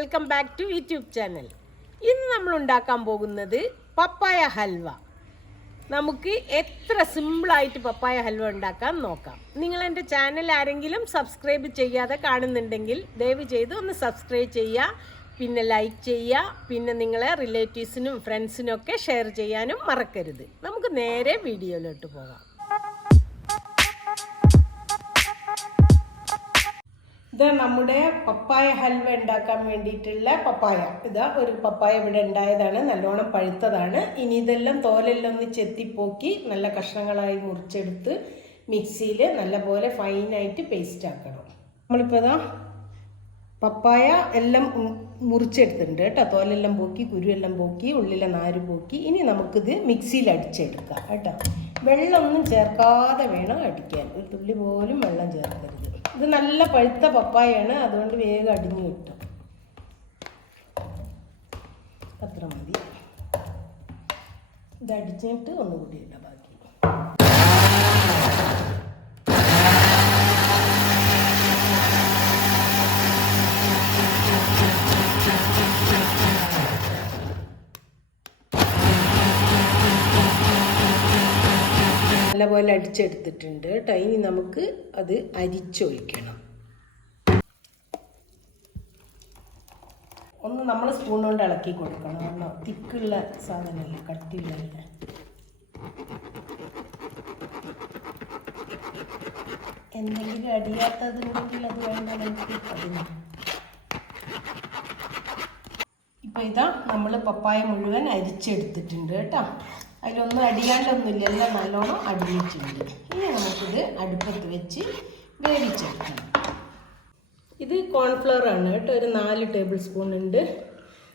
Welcome back to YouTube channel. ഇന്ന് നമ്മൾ ഉണ്ടാക്കാൻ പോകുന്നത് പപ്പായ ഹൽവ. നമുക്ക് എത്ര സിമ്പിളായിട്ട് പപ്പായ ഹൽവ ഉണ്ടാക്കാൻ നോക്കാം. നിങ്ങൾ എൻ്റെ ചാനൽ ആരെങ്കിലും സബ്സ്ക്രൈബ് ചെയ്യാതെ കാണുന്നുണ്ടെങ്കിൽ ദയവ് ചെയ്ത് ഒന്ന് സബ്സ്ക്രൈബ് ചെയ്യുക, പിന്നെ ലൈക്ക് ചെയ്യുക, പിന്നെ നിങ്ങളെ റിലേറ്റീവ്സിനും ഫ്രണ്ട്സിനും ഒക്കെ ഷെയർ ചെയ്യാനും മറക്കരുത്. നമുക്ക് നേരെ വീഡിയോയിലോട്ട് പോകാം. ഇത് നമ്മുടെ പപ്പായ ഹൽവ ഉണ്ടാക്കാൻ വേണ്ടിയിട്ടുള്ള പപ്പായ. ഇതാ ഒരു പപ്പായ ഇവിടെ ഉണ്ടായതാണ്, നല്ലോണം പഴുത്തതാണ്. ഇനി ഇതെല്ലാം തോലെല്ലാം ഒന്ന് ചെത്തിപ്പോക്കി നല്ല കഷ്ണങ്ങളായി മുറിച്ചെടുത്ത് മിക്സിയിൽ നല്ലപോലെ ഫൈനായിട്ട് പേസ്റ്റ് ആക്കണം. നമ്മളിപ്പോൾ ഇതാ പപ്പായ എല്ലാം മുറിച്ചെടുത്തിട്ടുണ്ട് കേട്ടോ. തോലെല്ലാം പോക്കി, കുരുവെല്ലാം പോക്കി, ഉള്ളിലെ നാര് പോക്കി. ഇനി നമുക്കിത് മിക്സിയിൽ അടിച്ചെടുക്കാം കേട്ടോ. വെള്ളമൊന്നും ചേർക്കാതെ വേണം അടിക്കാൻ, ഒരു തുള്ളി പോലും വെള്ളം ചേർക്കരുത്. ഇത് നല്ല പഴുത്ത പപ്പായാണ്, അതുകൊണ്ട് വേഗം അടിഞ്ഞു കിട്ടും. അത്ര മതി. ഇത് അടിച്ചിട്ട് ഒന്നുകൂടി ഇടാം ബാക്കി. നല്ലപോലെ അടിച്ചെടുത്തിട്ടുണ്ട് കേട്ടോ. ഇനി നമുക്ക് അത് അരിച്ചൊഴിക്കണം. ഒന്ന് നമ്മൾ സ്പൂൺ കൊണ്ട് ഇളക്കി കൊടുക്കണം. കാരണം തിക്കുള്ള സാധനമല്ല, കട്ടിയില്ല. എന്തെങ്കിലും അടിയാത്തതുണ്ടെങ്കിൽ അത് വേണ്ട നമുക്ക് അതിന്. ഇപ്പം ഇതാ നമ്മൾ പപ്പായ മുഴുവൻ അരിച്ചെടുത്തിട്ടുണ്ട് കേട്ടോ. അതിലൊന്നും അടിയാണ്ടൊന്നുമില്ല, എല്ലാം നല്ലോണം അടിഞ്ഞിട്ടുണ്ട്. ഇനി നമുക്കിത് അടുപ്പത്ത് വെച്ച് വേവിച്ചെടുക്കണം. ഇത് കോൺഫ്ലവർ ആണ് കേട്ടോ, ഒരു 4 ടേബിൾ സ്പൂൺ ഉണ്ട്.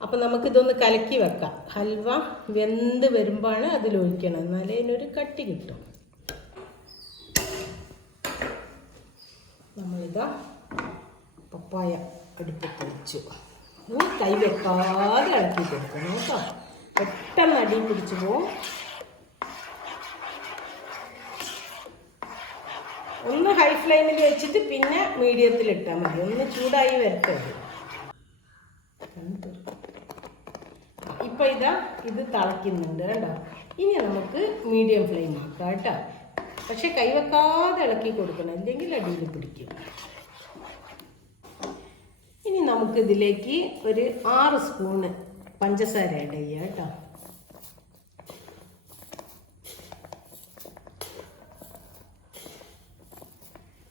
അപ്പം നമുക്കിതൊന്ന് കലക്കി വെക്കാം. ഹൽവ വെന്ത് വരുമ്പോഴാണ് അതിലൊഴിക്കണം, എന്നാലേ ഇതിനൊരു കട്ടി കിട്ടും. നമ്മളിതാ പപ്പായ അടുപ്പത്ത് വെച്ചു. കൈ വെക്കാതെ ഇളക്കി കൊടുക്കണം കേട്ടോ, പെട്ടെന്ന് അടി പിടിച്ചു പോവും. ഒന്ന് ഹൈ ഫ്ലെയിമിൽ വെച്ചിട്ട് പിന്നെ മീഡിയത്തിൽ ഇട്ടാൽ മതി. ഒന്ന് ചൂടായി വരട്ടെ. ഇപ്പം ഇതാ ഇത് തിളയ്ക്കുന്നുണ്ട് കേട്ടോ. ഇനി നമുക്ക് മീഡിയം ഫ്ലെയിം ആക്കാം കേട്ടോ. പക്ഷെ കൈവെക്കാതെ ഇളക്കി കൊടുക്കണം, അല്ലെങ്കിൽ അടിയിൽ പിടിക്കും. ഇനി നമുക്കിതിലേക്ക് ഒരു 6 സ്പൂണ് പഞ്ചസാര ആഡ് ചെയ്യുക കേട്ടോ.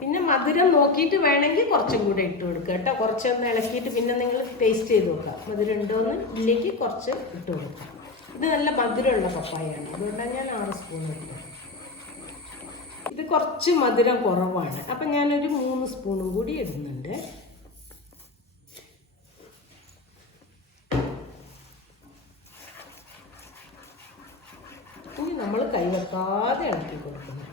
പിന്നെ മധുരം നോക്കിയിട്ട് വേണമെങ്കിൽ കുറച്ചും കൂടെ ഇട്ട് കൊടുക്കുക കേട്ടോ. കുറച്ചൊന്ന് ഇളക്കിയിട്ട് പിന്നെ നിങ്ങൾ ടേസ്റ്റ് ചെയ്ത് നോക്കുക, മധുരം ഉണ്ടോയെന്ന്. ഇല്ലെങ്കിൽ കുറച്ച് ഇട്ട് കൊടുക്കുക. ഇത് നല്ല മധുരമുള്ള പപ്പായാണ്, അതുകൊണ്ടാണ് ഞാൻ 6 സ്പൂൺ ഇട്ടത്. ഇത് കുറച്ച് മധുരം കുറവാണ്, അപ്പം ഞാനൊരു 3 സ്പൂണും കൂടി ഇടുന്നുണ്ട്. ഇനി നമ്മൾ കൈവെക്കാതെ ഇളക്കി കൊടുക്കണം.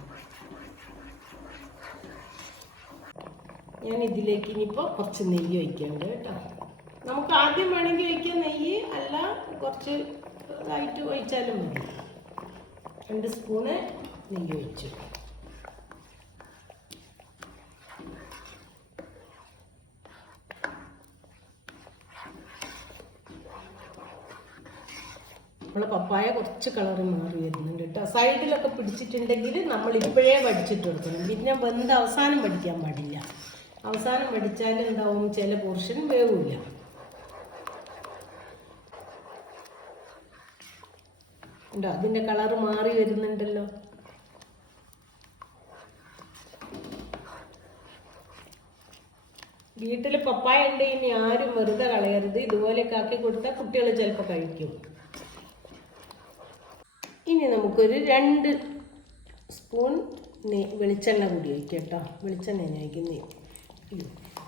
ഞാൻ ഇതിലേക്ക് ഇനിയിപ്പോൾ കുറച്ച് നെയ്യ് ഒഴിക്കുന്നുണ്ട് കേട്ടോ. നമുക്ക് ആദ്യം വേണമെങ്കിൽ ഒഴിക്കാം നെയ്യ്, അല്ല കുറച്ച് ഇതായിട്ട് ഒഴിച്ചാലും മതി. 2 സ്പൂണ് നെയ്യ് ഒഴിച്ചു. നമ്മളെ പപ്പായ കുറച്ച് കളറ് മാറി വരുന്നുണ്ട് കേട്ടോ. സൈഡിലൊക്കെ പിടിച്ചിട്ടുണ്ടെങ്കിൽ നമ്മൾ ഇപ്പോഴേ വടിച്ചിട്ട് കൊടുക്കണം. പിന്നെ വെന്ത് അവസാനം വടിക്കാൻ പാടില്ല. അവസാനം വടിച്ചാൽ എന്താവും, ചില പോർഷൻ വേവില്ല. ഉണ്ടോ, അതിൻ്റെ കളറ് മാറി വരുന്നുണ്ടല്ലോ. വീട്ടിൽ പപ്പായ ഉണ്ട്, ഇനി ആരും വെറുതെ കളയരുത്. ഇതുപോലെയൊക്കെ ആക്കി കൊടുത്താൽ കുട്ടികൾ ചിലപ്പോൾ കഴിക്കും. ഇനി നമുക്കൊരു 2 സ്പൂൺ വെളിച്ചെണ്ണ കൂടി ഒഴിക്കാം കേട്ടോ. വെളിച്ചെണ്ണ ഒഴിക്കുന്നത്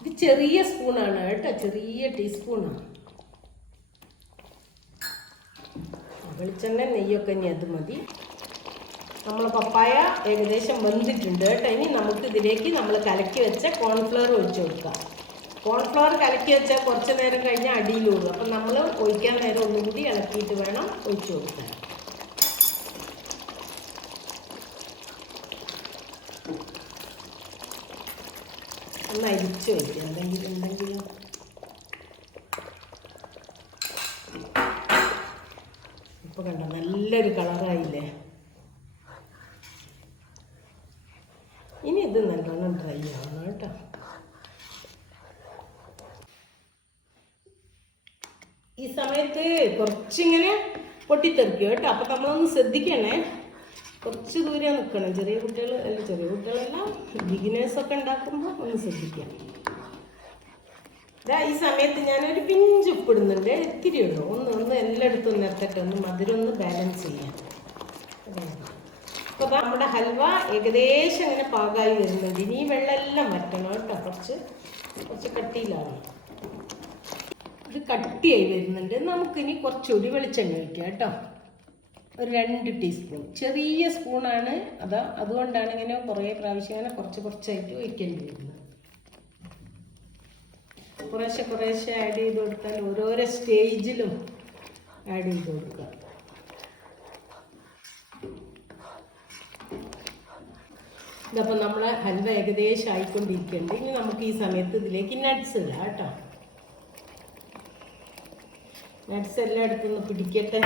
ഇത് ചെറിയ സ്പൂണാണ് കേട്ടോ, ചെറിയ ടീസ്പൂണാണ്. വെളിച്ചെണ്ണ നെയ്യൊക്കെ ഇനി അത് മതി. നമ്മൾ പപ്പായ ഏകദേശം വെന്തിട്ടുണ്ട് കേട്ടോ. ഇനി നമുക്കിതിലേക്ക് നമ്മൾ കലക്കി വെച്ച കോൺഫ്ലവർ ഒഴിച്ച് കൊടുക്കാം. കോൺഫ്ലവർ കലക്കി വെച്ചാൽ കുറച്ച് നേരം കഴിഞ്ഞാൽ അടിയിലൂടും. അപ്പം നമ്മൾ ഒഴിക്കാൻ നേരം ഒന്നുകൂടി ഇളക്കിയിട്ട് വേണം ഒഴിച്ച് കൊടുക്കാൻ. ഒന്ന് അരിച്ച് വയ്ക്കുക, എന്തെങ്കിലും അപ്പോൾ കണ്ടോ നല്ലൊരു കളറായില്ലേ. ഇനി ഇത് നല്ലോണം ഡ്രൈ ആവണം കേട്ടോ. ഈ സമയത്ത് കുറച്ചിങ്ങനെ പൊട്ടിത്തെറിക്കും കേട്ടോ. അപ്പോൾ നമ്മളൊന്ന് ശ്രദ്ധിക്കണേ, കുറച്ച് ദൂരെ നിൽക്കണം. ചെറിയ കുട്ടികളെല്ലാം ബിഗിനേഴ്സൊക്കെ ഉണ്ടാക്കുമ്പോൾ ഒന്ന് ശ്രദ്ധിക്കാം. ഈ സമയത്ത് ഞാനൊരു പിഞ്ച് ഉപ്പിടുന്നുണ്ട്, ഇത്തിരി ഉള്ളൂ. ഒന്ന് എല്ലായിടത്തും ഒന്ന് എത്തട്ടെ, ഒന്ന് മധുരം ഒന്ന് ബാലൻസ് ചെയ്യാം. അപ്പോൾ നമ്മുടെ ഹൽവ ഏകദേശം അങ്ങനെ പാകമായി വരുന്നുണ്ട്. ഇനി വെള്ളമെല്ലാം വറ്റണം കേട്ടോ. കുറച്ച് കട്ടിയിലാണ് ഇത്, കട്ടിയായി വരുന്നുണ്ട്. നമുക്കിനി കുറച്ചൊരു വെളിച്ചെണ്ണ ഒഴിക്കാം കേട്ടോ. ഒരു 2 ടീസ്പൂൺ, ചെറിയ സ്പൂണാണ്. അതുകൊണ്ടാണ് ഇങ്ങനെ കുറേ പ്രാവശ്യം ഇങ്ങനെ കുറച്ചായിട്ട് ഒഴിക്കേണ്ടി വരുന്നത്. കുറേശ്ശെ ആഡ് ചെയ്ത് കൊടുത്താൽ ഓരോരോ സ്റ്റേജിലും ആഡ് ചെയ്ത് കൊടുക്കുക. ഇതപ്പോൾ നമ്മളെ ഹൽവ ഏകദേശം ആയിക്കൊണ്ടിരിക്കുന്നുണ്ട്. ഇനി നമുക്ക് ഈ സമയത്ത് ഇതിലേക്ക് നട്ട്സ് ഇടാം കേട്ടോ. നട്ട്സ് എല്ലായിടത്തും ഒന്ന് പിടിക്കട്ടെ.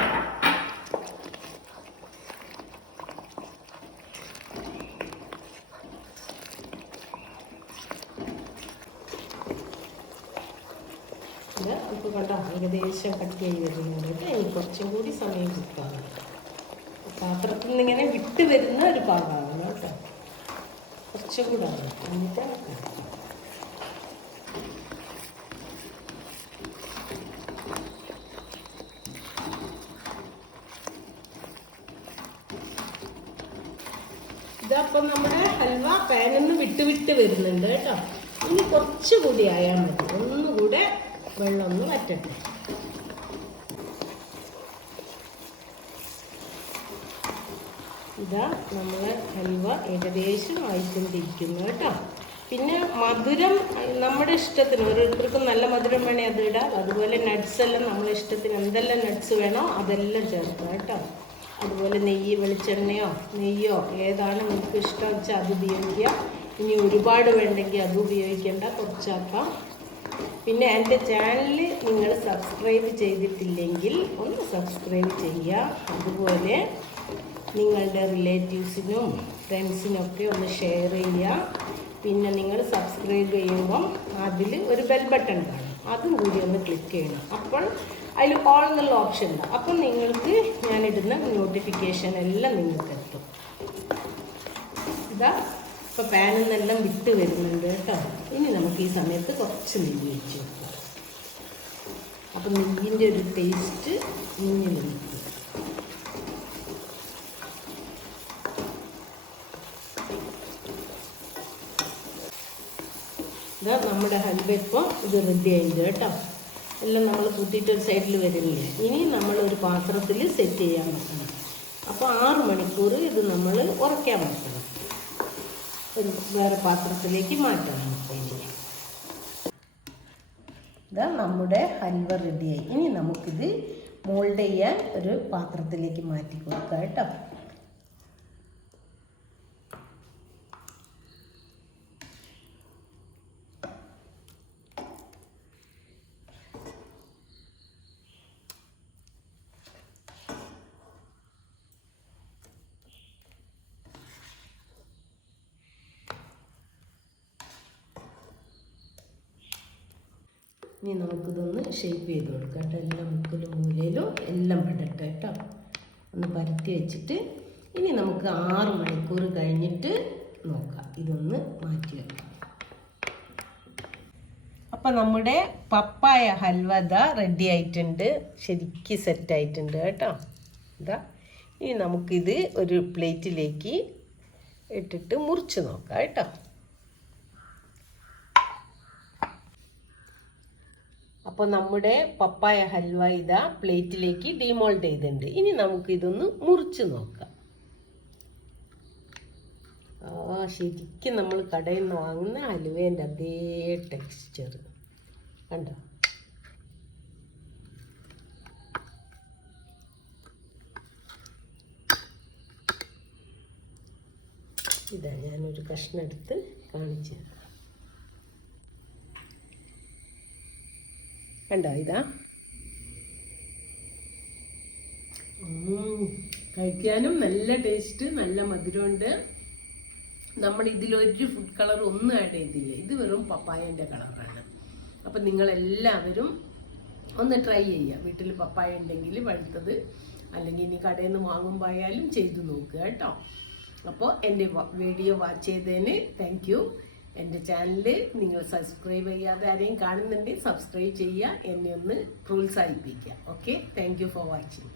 ഇപ്പോൾ കണ്ടോ ഏകദേശം കട്ടിയായി വരുന്നുണ്ട്. ഇനി കുറച്ചും കൂടി സമയം കിട്ടാണ്. പാത്രത്തിൽ നിന്ന് ഇങ്ങനെ വിട്ട് വരുന്ന ഒരു പാകമാണ് കേട്ടോ. കുറച്ചും കൂടെ എന്നിട്ട് ഇതപ്പം നമ്മുടെ ഹൽവ പാനിൽ നിന്ന് വിട്ട് വരുന്നുണ്ട് കേട്ടോ. ഇനി കുറച്ചുകൂടി ആയാൽ മതി. ഒന്നുകൂടെ വെള്ളം ഒന്ന് വറ്റട്ടെ. ഇതാ നമ്മളെ ഹൽവ ഏകദേശം ആയിക്കൊണ്ടിരിക്കുന്നു കേട്ടോ. പിന്നെ മധുരം നമ്മുടെ ഇഷ്ടത്തിന്, ഓരോരുത്തർക്കും നല്ല മധുരം വേണേൽ അത് ഇടാം. അതുപോലെ നട്ട്സ് എല്ലാം നമ്മളെ ഇഷ്ടത്തിന് എന്തെല്ലാം നട്ട്സ് വേണോ അതെല്ലാം ചേർക്കാം കേട്ടോ. അതുപോലെ നെയ്യ്, വെളിച്ചെണ്ണയോ നെയ്യോ ഏതാണ് നിങ്ങൾക്ക് ഇഷ്ടം വെച്ചാൽ അത് ഉപയോഗിക്കുക. ഇനി ഒരുപാട് വേണ്ടെങ്കിൽ അത് ഉപയോഗിക്കേണ്ട, കുറച്ചാക്കാം. പിന്നെ എൻ്റെ ചാനൽ നിങ്ങൾ സബ്സ്ക്രൈബ് ചെയ്തിട്ടില്ലെങ്കിൽ ഒന്ന് സബ്സ്ക്രൈബ് ചെയ്യുക. അതുപോലെ നിങ്ങളുടെ റിലേറ്റീവ്സിനും ഫ്രണ്ട്സിനൊക്കെ ഒന്ന് ഷെയർ ചെയ്യുക. പിന്നെ നിങ്ങൾ സബ്സ്ക്രൈബ് ചെയ്യുമ്പം അതിൽ ഒരു ബെൽ ബട്ടൺ കാണും, അതും കൂടി ഒന്ന് ക്ലിക്ക് ചെയ്യണം. അപ്പോൾ അതിൽ ഓൾ എന്നുള്ള ഓപ്ഷൻ ഉണ്ടാവും. അപ്പം നിങ്ങൾക്ക് ഞാനിടുന്ന നോട്ടിഫിക്കേഷൻ എല്ലാം നിങ്ങൾക്ക് എത്തും. ഇതാ ഇപ്പോൾ പാനിൽ നിന്നെല്ലാം വിട്ട് വരുന്നുണ്ട് കേട്ടോ. ഇനി നമുക്ക് ഈ സമയത്ത് കുറച്ച് നെയ്യ് ഒഴിച്ച് വെക്കാം. അപ്പം നെയ്യിൻ്റെ ഒരു ടേസ്റ്റ് മുന്നിൽ നിൽക്കും. ഇതാ നമ്മുടെ ഹൽവ ഇപ്പോൾ ഇത് റെഡി ആയിട്ടുണ്ട് കേട്ടോ. എല്ലാം നമ്മൾ കൂട്ടിയിട്ട് ഒരു സൈഡിൽ വരുന്നില്ല. ഇനി നമ്മളൊരു പാത്രത്തിൽ സെറ്റ് ചെയ്യാൻ വെക്കണം. അപ്പോൾ 6 മണിക്കൂർ ഇത് നമ്മൾ ഉറക്കാൻ വെക്കണം. ഒരു വേറെ പാത്രത്തിലേക്ക് മാറ്റാൻ വെക്കണം. ഇതാ നമ്മുടെ ഹൽവ റെഡിയായി. ഇനി നമുക്കിത് മോൾഡ് ചെയ്യാൻ ഒരു പാത്രത്തിലേക്ക് മാറ്റി കൊടുക്കാം കേട്ടോ. ഇനി നമുക്കിതൊന്ന് ഷേപ്പ് ചെയ്ത് കൊടുക്കാം കേട്ടോ. എല്ലാം മുക്കിലും മൂലയിലും എല്ലാം പെടട്ടെ കേട്ടോ. ഒന്ന് പരത്തി വെച്ചിട്ട് ഇനി നമുക്ക് 6 മണിക്കൂർ കഴിഞ്ഞിട്ട് നോക്കാം. ഇതൊന്ന് മാറ്റി വെക്കാം. അപ്പം നമ്മുടെ പപ്പായ ഹൽവ ഇതാ റെഡി ആയിട്ടുണ്ട്. ശരിക്കും സെറ്റായിട്ടുണ്ട് കേട്ടോ. ഇതാ ഇനി നമുക്കിത് ഒരു പ്ലേറ്റിലേക്ക് ഇട്ടിട്ട് മുറിച്ച് നോക്കാം കേട്ടോ. അപ്പോൾ നമ്മുടെ പപ്പായ ഹൽവ ഇതാ പ്ലേറ്റിലേക്ക് ഡിമോൾഡ് ചെയ്തിട്ടുണ്ട്. ഇനി നമുക്കിതൊന്ന് മുറിച്ച് നോക്കാം. ശരിക്കും നമ്മൾ കടയിൽ നിന്ന് വാങ്ങുന്ന ഹലുവേൻ്റെ അതേ ടെക്സ്ചർ കണ്ടോ. ഇതാ ഞാനൊരു കഷ്ണം എടുത്ത് കാണിച്ചു തരാം. കണ്ടോ ഇതാ. കഴിക്കാനും നല്ല ടേസ്റ്റ്, നല്ല മധുരമുണ്ട്. നമ്മൾ ഇതിലൊരു ഫുഡ് കളർ ഒന്നും ആഡ് ചെയ്തില്ല, ഇത് വെറും പപ്പായൻ്റെ കളറാണ്. അപ്പം നിങ്ങളെല്ലാവരും ഒന്ന് ട്രൈ ചെയ്യുക. വീട്ടിൽ പപ്പായ ഉണ്ടെങ്കിൽ പഴുത്തത്, അല്ലെങ്കിൽ ഇനി കടയിൽ നിന്ന് വാങ്ങുമ്പോൾ ആയാലും ചെയ്തു നോക്കുക കേട്ടോ. അപ്പോൾ എൻ്റെ വീഡിയോ വാച്ച് ചെയ്തതിന് താങ്ക് യു. എൻ്റെ ചാനൽ നിങ്ങൾ സബ്സ്ക്രൈബ് ചെയ്യാതെ ആരെയും കാണുന്നുണ്ടെങ്കിൽ സബ്സ്ക്രൈബ് ചെയ്യുക, എന്നെ ഒന്ന് പ്രോത്സാഹിപ്പിക്കുക. Okay, thank you for watching.